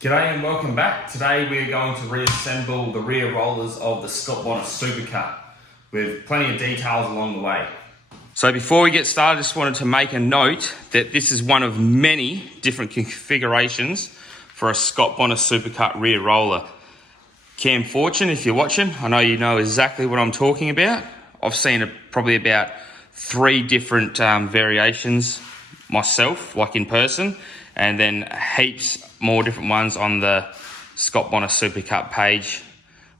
G'day and welcome back. Today we're going to reassemble the rear rollers of the Scott Bonnar Supercut with plenty of details along the way. So before we get started, I just wanted to make a note that this is one of many different configurations for a Scott Bonnar Supercut rear roller. Cam Fortune, if you're watching, I know you know exactly what I'm talking about. I've seen probably about 3 different variations myself, like in person, and then heaps more different ones on the Scott Bonnar Supercut page.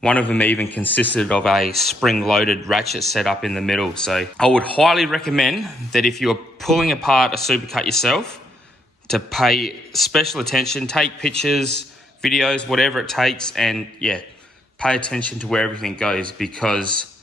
One of them even consisted of a spring-loaded ratchet setup in the middle. So I would highly recommend that if you're pulling apart a Supercut yourself, to pay special attention, take pictures, videos, whatever it takes, and yeah, pay attention to where everything goes, because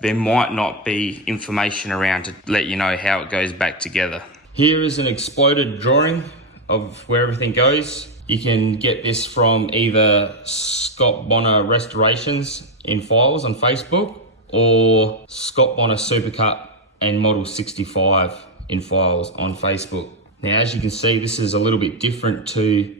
there might not be information around to let you know how it goes back together. Here is an exploded drawing of where everything goes. You can get this from either Scott Bonnar Restorations in files on Facebook or Scott Bonnar Supercut and Model 65 in files on Facebook. Now, as you can see, this is a little bit different to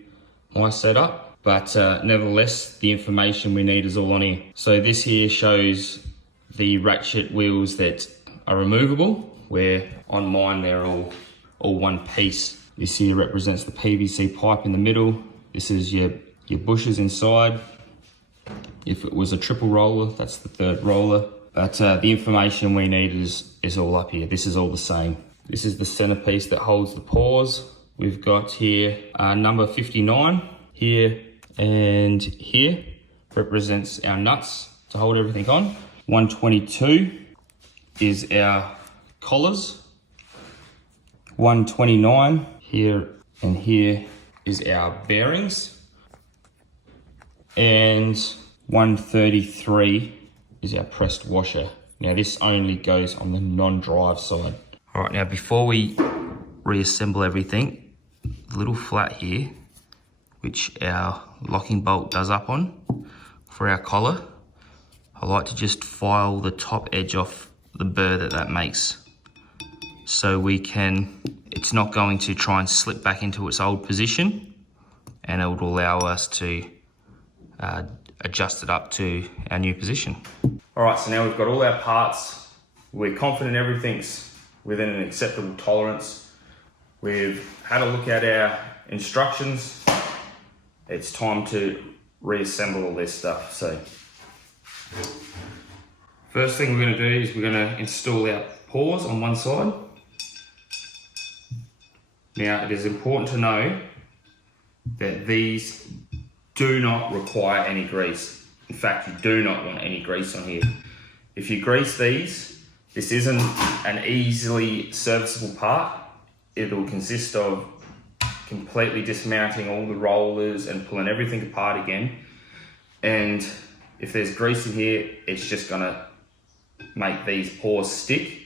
my setup, but nevertheless, the information we need is all on here. So this here shows the ratchet wheels that are removable, where on mine they're all one piece. This here represents the PVC pipe in the middle. This is your bushes inside. If it was a triple roller, that's the 3rd roller. But the information we need is all up here. This is all the same. This is the centerpiece that holds the paws. We've got here number 59 here, and here represents our nuts to hold everything on. 122 is our collars. 129 here and here is our bearings, and 133 is our pressed washer. Now this only goes on the non-drive side. All right, now before we reassemble everything, the little flat here, which our locking bolt does up on for our collar, I like to just file the top edge off the burr that makes, so it's not going to try and slip back into its old position, and it would allow us to adjust it up to our new position. All right, so now we've got all our parts. We're confident everything's within an acceptable tolerance. We've had a look at our instructions. It's time to reassemble all this stuff. So first thing we're going to do is we're going to install our paws on one side. Now, it is important to know that these do not require any grease. In fact, you do not want any grease on here. If you grease these, this isn't an easily serviceable part. It'll consist of completely dismounting all the rollers and pulling everything apart again. And if there's grease in here, it's just gonna make these paws stick,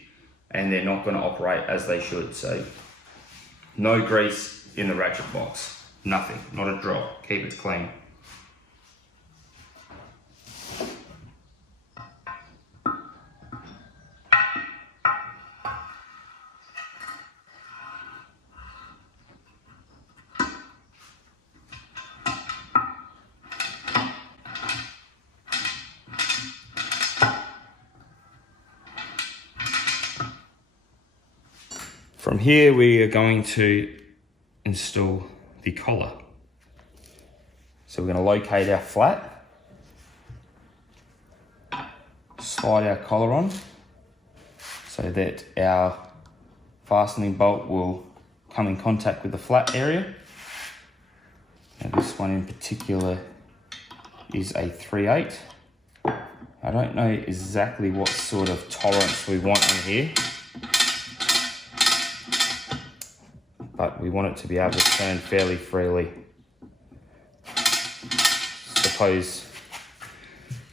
and they're not gonna operate as they should. So no grease in the ratchet box, nothing, not a drop, keep it clean. From here, we are going to install the collar. So we're going to locate our flat, slide our collar on so that our fastening bolt will come in contact with the flat area. Now this one in particular is a 3/8. I don't know exactly what sort of tolerance we want on here, but we want it to be able to turn fairly freely. Suppose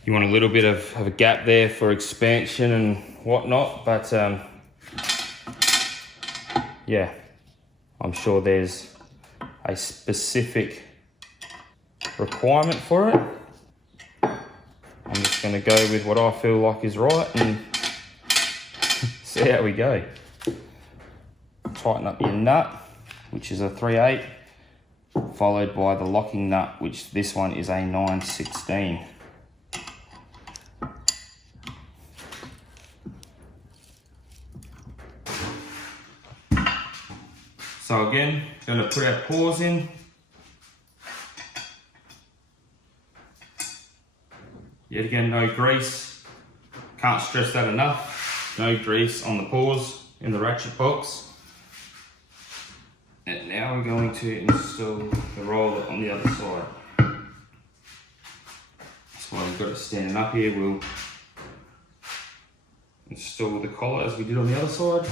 you want a little bit of a gap there for expansion and whatnot, but yeah, I'm sure there's a specific requirement for it. I'm just going to go with what I feel like is right and see how we go. Tighten up your nut, which is a 3/8. followed by the locking nut, which this one is a 9/16. So again, going to put our paws in. Yet again, no grease. Can't stress that enough. No grease on the paws in the ratchet box. And now we're going to install the roller on the other side. That's why we've got it standing up here. We'll install the collar as we did on the other side.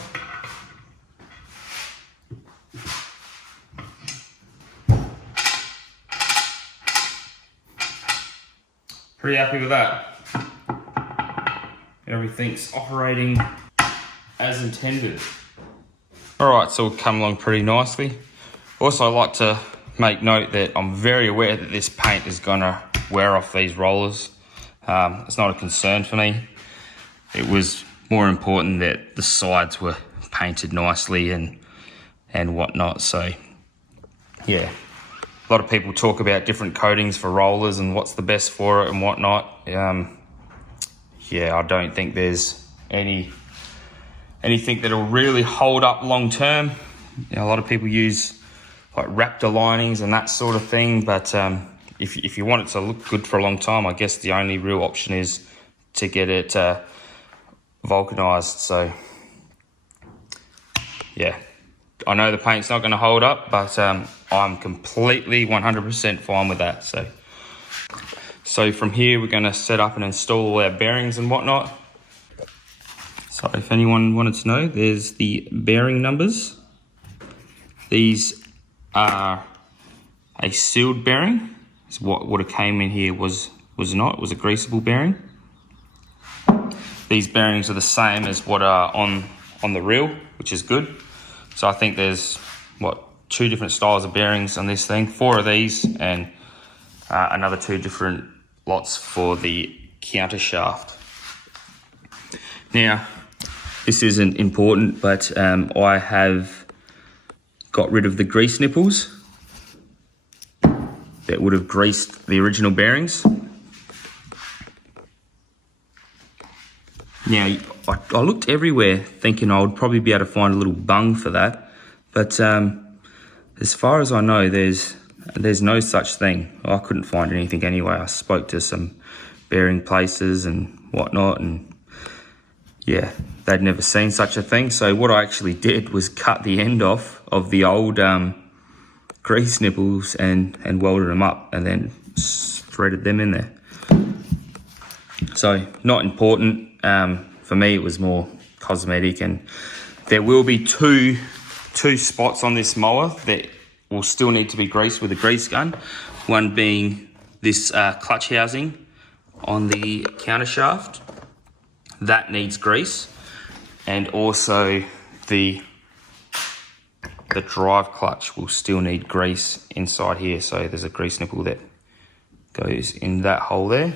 Pretty happy with that. Everything's operating as intended. Alright, so we'll come along pretty nicely. Also, I like to make note that I'm very aware that this paint is gonna wear off these rollers. It's not a concern for me. It was more important that the sides were painted nicely and whatnot. So yeah, a lot of people talk about different coatings for rollers and what's the best for it and whatnot. Yeah, I don't think there's anything that'll really hold up long term. You know, a lot of people use like Raptor linings and that sort of thing, but if you want it to look good for a long time, I guess the only real option is to get it vulcanized. So yeah, I know the paint's not going to hold up, but I'm completely 100% fine with that. So from here, we're going to set up and install all our bearings and whatnot. So if anyone wanted to know, there's the bearing numbers. These are a sealed bearing. So what it came in here was not. It was a greasable bearing. These bearings are the same as what are on the reel, which is good. So I think there's, 2 different styles of bearings on this thing. 4 of these and another 2 different lots for the counter shaft. Now, this isn't important, but I have got rid of the grease nipples that would have greased the original bearings. Now, I looked everywhere thinking I would probably be able to find a little bung for that, but as far as I know, there's no such thing. I couldn't find anything anyway. I spoke to some bearing places and whatnot, and yeah, they'd never seen such a thing. So what I actually did was cut the end off of the old grease nipples and welded them up and then threaded them in there. So not important. For me, it was more cosmetic, and there will be two spots on this mower that will still need to be greased with a grease gun. One being this clutch housing on the counter shaft. That needs grease, and also the drive clutch will still need grease inside here. So there's a grease nipple that goes in that hole there.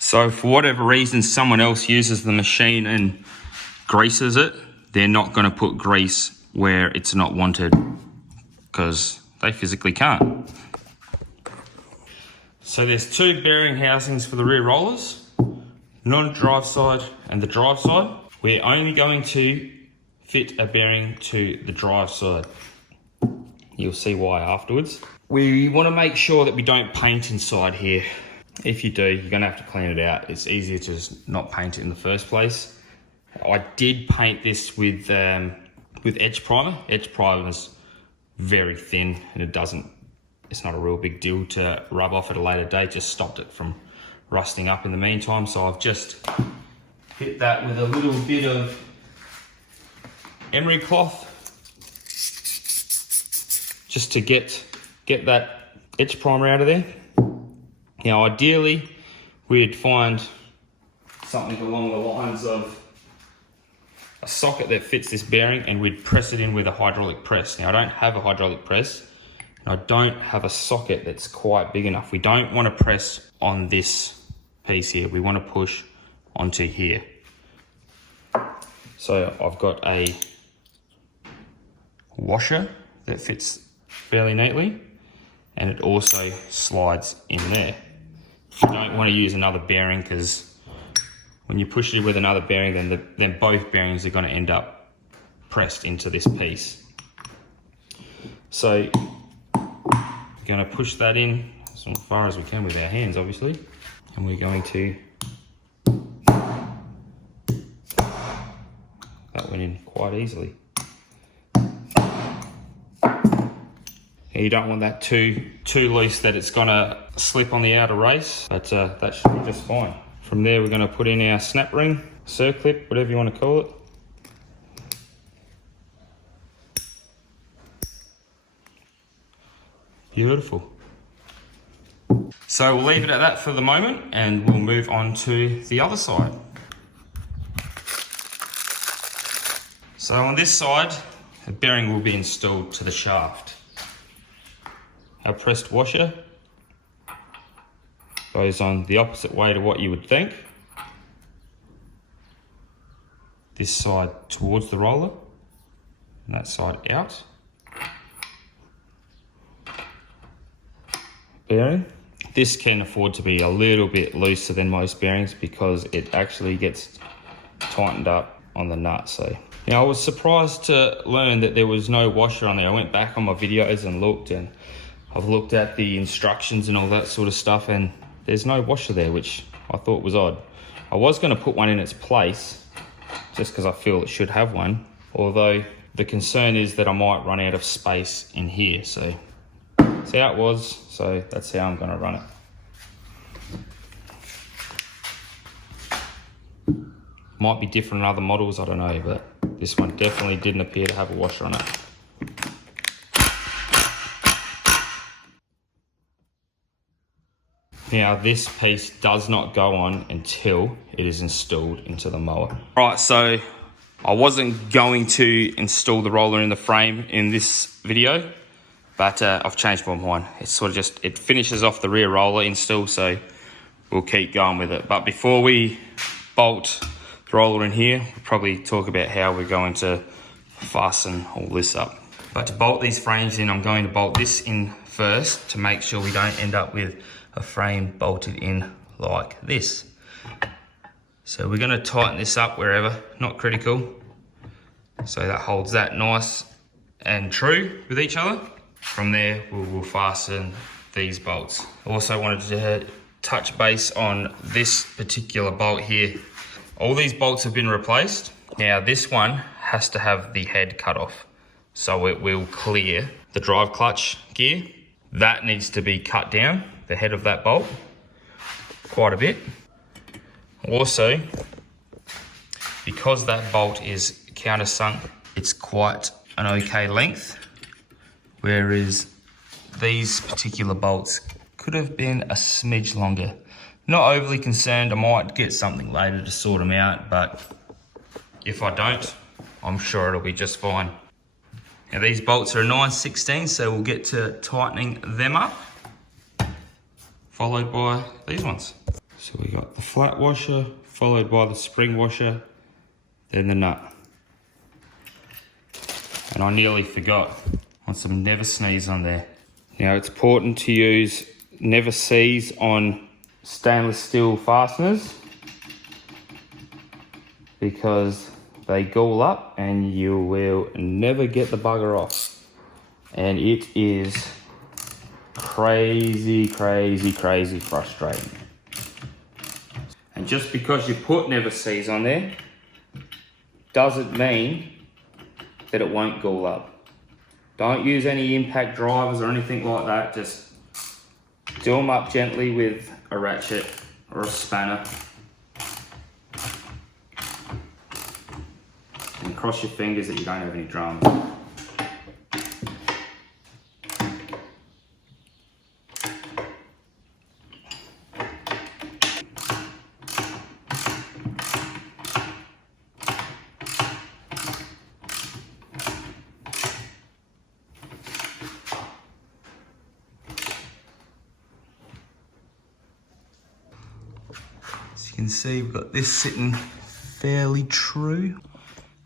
So for whatever reason someone else uses the machine and greases it, they're not going to put grease where it's not wanted because they physically can't. So there's 2 bearing housings for the rear rollers, non-drive side and the drive side. We're only going to fit a bearing to the drive side. You'll see why afterwards. We want to make sure that we don't paint inside here. If you do, you're going to have to clean it out. It's easier to just not paint it in the first place. I did paint this with edge primer. Edge primer is very thin and it's not a real big deal to rub off at a later date. Just stopped it from rusting up in the meantime. So I've just hit that with a little bit of emery cloth just to get that edge primer out of there. Now ideally we'd find something along the lines of a socket that fits this bearing and we'd press it in with a hydraulic press. Now I don't have a hydraulic press and I don't have a socket that's quite big enough. We don't want to press on this piece here. We want to push onto here. So I've got a washer that fits fairly neatly, and it also slides in there. You don't want to use another bearing, because when you push it with another bearing, then both bearings are going to end up pressed into this piece. So we're going to push that in as far as we can with our hands, obviously, and we're going to, that went in quite easily. You don't want that too loose that it's gonna slip on the outer race, but that should be just fine. From there, we're gonna put in our snap ring, circlip, whatever you want to call it. Beautiful. So we'll leave it at that for the moment, and we'll move on to the other side. So on this side, a bearing will be installed to the shaft. Our pressed washer goes on the opposite way to what you would think. This side towards the roller, and that side out. Bearing. This can afford to be a little bit looser than most bearings because it actually gets tightened up on the nut. So now I was surprised to learn that there was no washer on there. I went back on my videos and looked, and I've looked at the instructions and all that sort of stuff, and there's no washer there, which I thought was odd. I was going to put one in its place just because I feel it should have one, although the concern is that I might run out of space in here. So that's how it was, so that's how I'm going to run it. Might be different in other models, I don't know, but this one definitely didn't appear to have a washer on it. Now this piece does not go on until it is installed into the mower. Right, so I wasn't going to install the roller in the frame in this video, but I've changed my mind. It's sort of just, it finishes off the rear roller install, so we'll keep going with it. But before we bolt the roller in here, we'll probably talk about how we're going to fasten all this up. But to bolt these frames in, I'm going to bolt this in first to make sure we don't end up with a frame bolted in like this. So we're going to tighten this up wherever, not critical, so that holds that nice and true with each other. From there we'll fasten these bolts. Also wanted to touch base on this particular bolt here. All these bolts have been replaced. Now this one has to have the head cut off, so it will clear the drive clutch gear. That needs to be cut down, the head of that bolt, quite a bit. Also, because that bolt is countersunk, it's quite an okay length, whereas these particular bolts could have been a smidge longer. Not overly concerned, I might get something later to sort them out, but if I don't, I'm sure it'll be just fine. Now these bolts are a 9/16, so we'll get to tightening them up, followed by these ones. So we got the flat washer, followed by the spring washer, then the nut. And I nearly forgot, on some Never Sneeze on there. Now it's important to use Never Seize on stainless steel fasteners because they gall up and you will never get the bugger off. And it is crazy, crazy, crazy frustrating. And just because you put Never Seize on there doesn't mean that it won't gall up. Don't use any impact drivers or anything like that. Just do them up gently with a ratchet or a spanner. And cross your fingers that you don't have any drums. As you can see, we've got this sitting fairly true.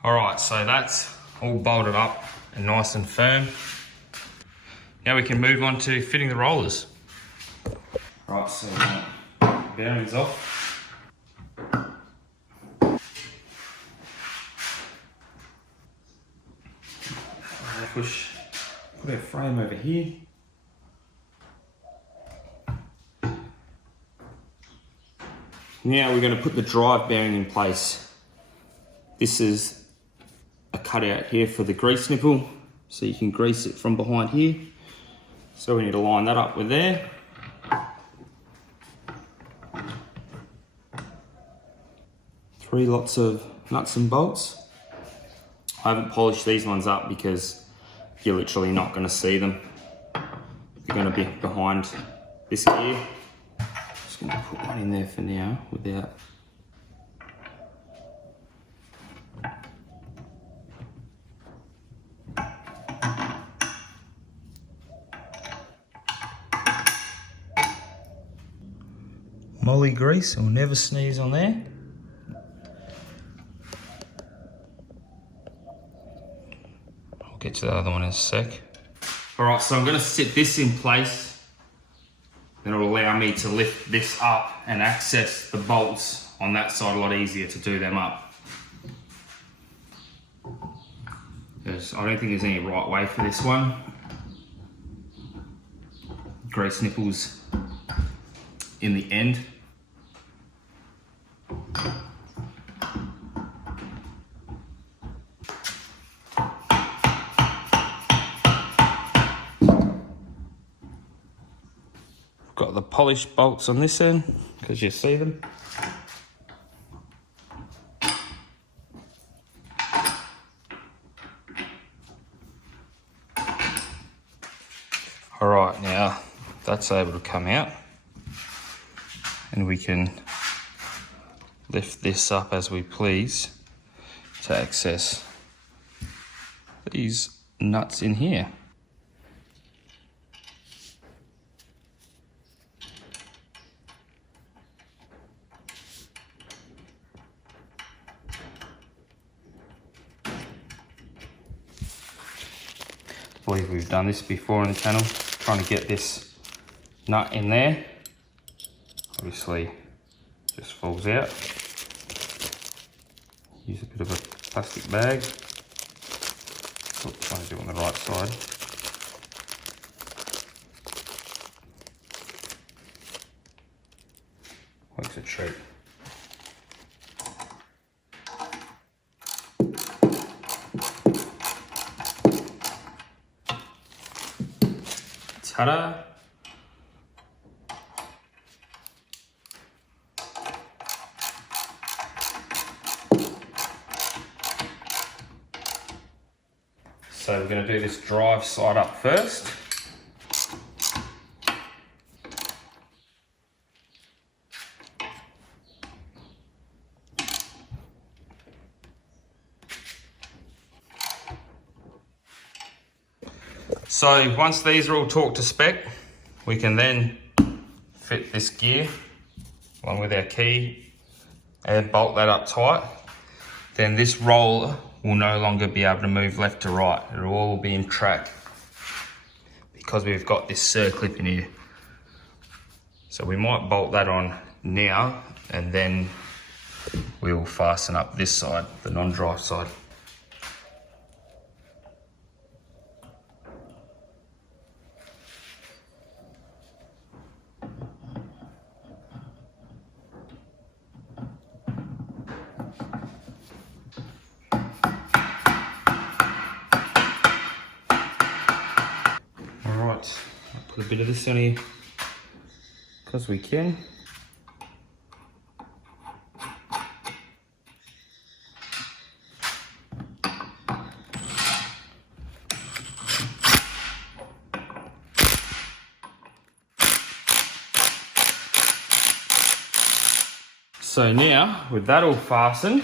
All right, so that's all bolted up and nice and firm. Now we can move on to fitting the rollers. Right, so bearings off. Put our frame over here. Now we're going to put the drive bearing in place. This is a cutout here for the grease nipple, so you can grease it from behind here. So we need to line that up with there. Three lots of nuts and bolts. I haven't polished these ones up because you're literally not going to see them. They're going to be behind this gear. Just going to put one in there for now without. Molly grease, we'll never sneeze on there. I'll get to the other one in a sec. All right, so I'm gonna sit this in place. Then it'll allow me to lift this up and access the bolts on that side a lot easier to do them up. I don't think there's any right way for this one. Grease nipples in the end. Got the polished bolts on this end, because you see them. All right, now that's able to come out, and we can lift this up as we please to access these nuts in here. I believe we've done this before on the channel, trying to get this nut in there. Obviously just falls out. Use a bit of a plastic bag. Trying to do it on the right side. Works a treat. Ta-da! So we're going to do this drive side up first. So once these are all torqued to spec, we can then fit this gear along with our key and bolt that up tight. Then this roller will no longer be able to move left to right. It'll all be in track because we've got this circlip in here. So we might bolt that on now, and then we will fasten up this side, the non-drive side. Put a bit of this on here because we can. So now, with that all fastened,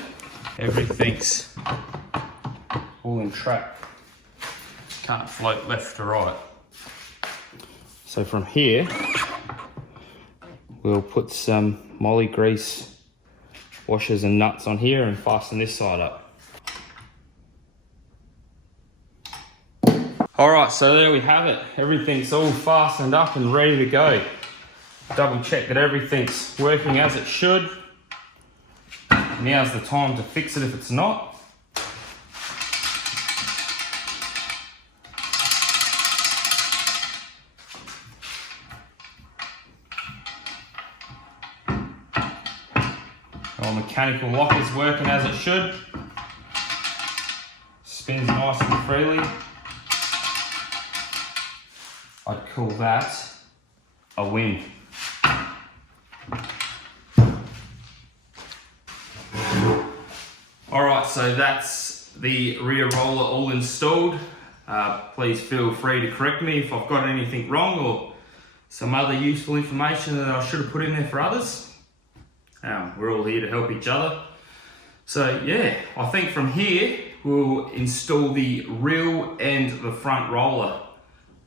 everything's all in track. Can't float left to right. So from here, we'll put some moly grease washers and nuts on here and fasten this side up. All right, so there we have it. Everything's all fastened up and ready to go. Double check that everything's working as it should. Now's the time to fix it if it's not. Our mechanical lock is working as it should. Spins nice and freely. I'd call that a win. Alright, so that's the rear roller all installed. Please feel free to correct me if I've got anything wrong or some other useful information that I should have put in there for others. We're all here to help each other. So yeah, I think from here we'll install the rear and the front roller,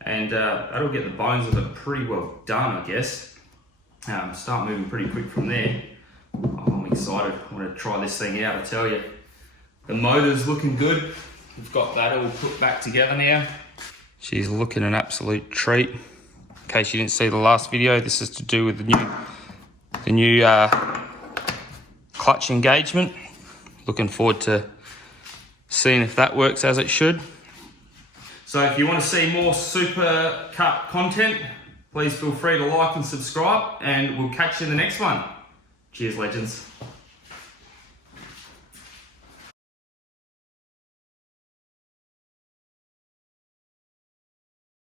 and that'll get the bones of it pretty well done, I guess. Start moving pretty quick from there. I'm excited. I want to try this thing out, I tell you. The motor's looking good. We've got that all put back together now. She's looking an absolute treat. In case you didn't see the last video, this is to do with the new clutch engagement. Looking forward to seeing if that works as it should. So if you want to see more Supercut content, please feel free to like and subscribe, and we'll catch you in the next one. Cheers, legends.